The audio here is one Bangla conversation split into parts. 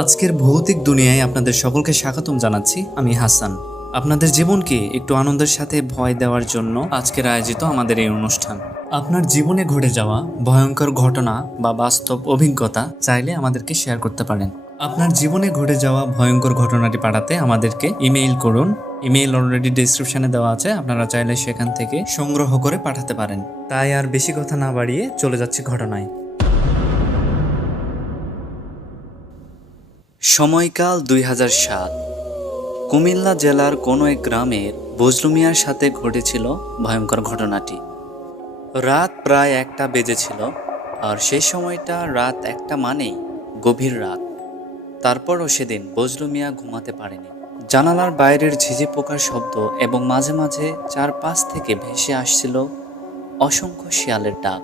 আজকের ভৌতিক দুনিয়ায় আপনাদের সকলকে স্বাগতম জানাচ্ছি আমি হাসান। আপনাদের জীবনকে একটু আনন্দের সাথে ভয় দেওয়ার জন্য আজকের আয়োজিত আমাদের এই অনুষ্ঠান। আপনার জীবনে ঘটে যাওয়া ভয়ঙ্কর ঘটনা বা বাস্তব অভিজ্ঞতা চাইলে আমাদেরকে শেয়ার করতে পারেন। আপনার জীবনে ঘটে যাওয়া ভয়ঙ্কর ঘটনাটি পাঠাতে আমাদেরকে ইমেইল করুন। ইমেইল অলরেডি ডিসক্রিপশনে দেওয়া আছে, আপনারা চাইলে সেখান থেকে সংগ্রহ করে পাঠাতে পারেন। তাই আর বেশি কথা না বাড়িয়ে চলে যাচ্ছে ঘটনায়। সময়কাল দুই হাজার সাত। কুমিল্লা জেলার কোনো এক গ্রামের বজলু মিয়ার সাথে ঘটেছিল ভয়ঙ্কর ঘটনাটি। রাত প্রায় একটা বেজেছিল, আর সেই সময়টা রাত একটা মানেই গভীর রাত। তারপরও সেদিন বজলু মিয়া ঘুমাতে পারেনি। জানালার বাইরের ঝিঝি পোকার শব্দ এবং মাঝে মাঝে চারপাশ থেকে ভেসে আসছিল অসংখ্য শিয়ালের ডাক।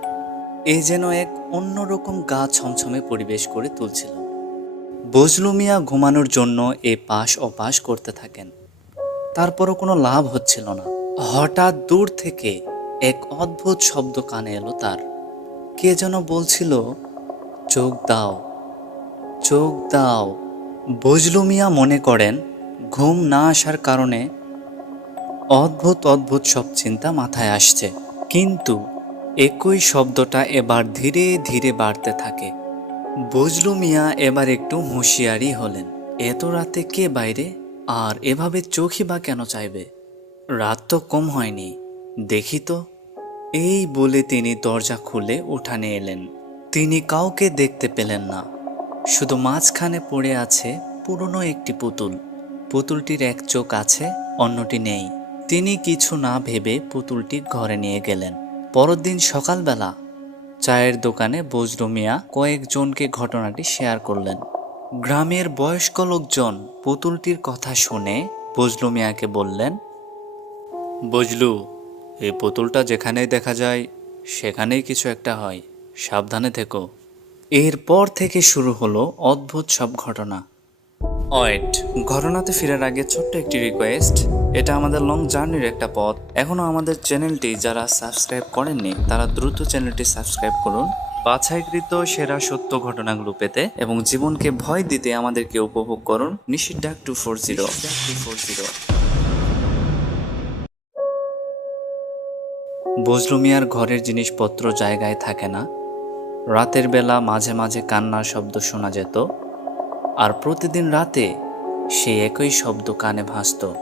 এ যেন এক অন্যরকম গা ছমছমে পরিবেশ করে তুলছিল। বজলু মিয়া ঘুমানোর জন্য এ পাশ ও পাশ করতে থাকেন। তারপরও কোনো লাভ হচ্ছিল না। হঠাৎ দূর থেকে এক অদ্ভুত শব্দ কানে এলো তার। কে যেন বলছিল, চোখ দাও চোখ দাও। বজলু মিয়া মনে করেন, ঘুম না আসার কারণে অদ্ভুত অদ্ভুত সব চিন্তা মাথায় আসছে। কিন্তু একই শব্দটা এবার ধীরে ধীরে বাড়তে থাকে। বজলু মিয়া, এবার একটু হুঁশিয়ারি হলেন। এত রাতে কে বাইরে? আর এভাবে চোখই বা কেন চাইবে? রাত তো কম হয়নি। দেখি তো। এই বলে তিনি দরজা খুলে উঠানে এলেন। তিনি কাউকে দেখতে পেলেন না। শুধু মাঝখানে পড়ে আছে পুরনো একটি পুতুল। পুতুলটির এক চোখ আছে, অন্যটি নেই। তিনি কিছু না ভেবে পুতুলটি ঘরে নিয়ে গেলেন। পরদিন সকালবেলা চায়ের দোকানে বজরু মিয়া কয়েকজনকে ঘটনাটি শেয়ার করলেন। গ্রামের বয়স্ক লোকজন পুতুলটির কথা শুনে বজলু মিয়াকে বললেন, বজলু, এই পুতুলটা যেখানেই দেখা যায়, সেখানেই কিছু একটা হয়। সাবধানে থেকো। এরপর থেকে শুরু হলো অদ্ভুত সব ঘটনা। ওয়েট ঘটনাতে ফেরার আগে ছোট্ট একটি রিকোয়েস্ট এটা আমাদের লং জার্নির একটা পথ। এখনও আমাদের চ্যানেলটি যারা সাবস্ক্রাইব করেননি, তারা দ্রুত চ্যানেলটি সাবস্ক্রাইব করুন। বাছাইকৃত সেরা সত্য ঘটনাগুলো পেতে এবং জীবনকে ভয় দিতে আমাদেরকে উপভোগ করুন। নিষিদ্ধাক two four zero two four zero Bazlu মিয়ার ঘরের জিনিসপত্র জায়গায় থাকে না। রাতের বেলা মাঝে মাঝে কান্নার শব্দ শোনা যেত। আর প্রতিদিন রাতে সেই একই শব্দ কানে ভাসত।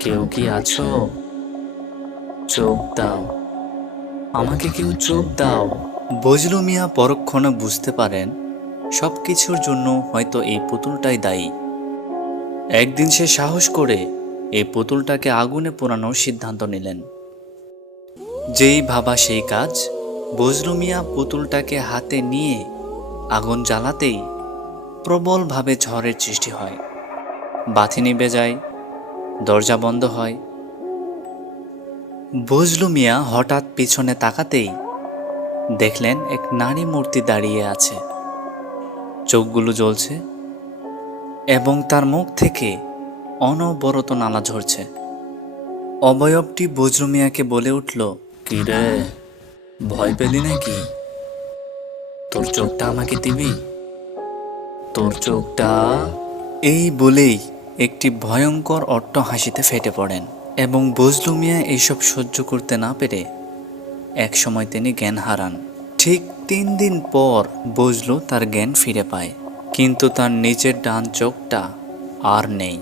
কেউ কি আছো? চোখ দাও। আমাকে কেউ চোখ দাও। বজলু মিয়া পরক্ষণে বুঝতে পারেন সব কিছুর জন্য হয়তো এই পুতুলটাই দায়ী। একদিন সে সাহস করে এই পুতুলটাকে আগুনে পোড়ানোর সিদ্ধান্ত নিলেন। যেই ভাবা সেই কাজ, বজলু মিয়া পুতুলটাকে হাতে নিয়ে আগুন জ্বালাতেই প্রবলভাবে ঝড়ের সৃষ্টি হয়। বাতি নিভে যায়, দরজা বন্ধ হয়। বজলু মিয়া হঠাৎ পিছনে তাকাতেই দেখলেন এক নারী মূর্তি দাঁড়িয়ে আছে। চোখগুলো জ্বলছে এবং তার মুখ থেকে অনবরত নালা ঝরছে। অবয়বটি বজলু মিয়াকে বলে উঠল, কি রে, ভয় পেলি নাকি? তোর চোখটা আমাকে দিবি? তোর চোখটা। এই বলেই একটি ভয়ঙ্কর অট্ট হাসিতে ফেটে পড়েন এবং বজলু মিয়া এইসব সহ্য করতে না পেরে এক সময় তিনি জ্ঞান হারান। ঠিক তিন দিন পর বজলু তার জ্ঞান ফিরে পায়, কিন্তু তার নিজের ডান চোখটা আর নেই।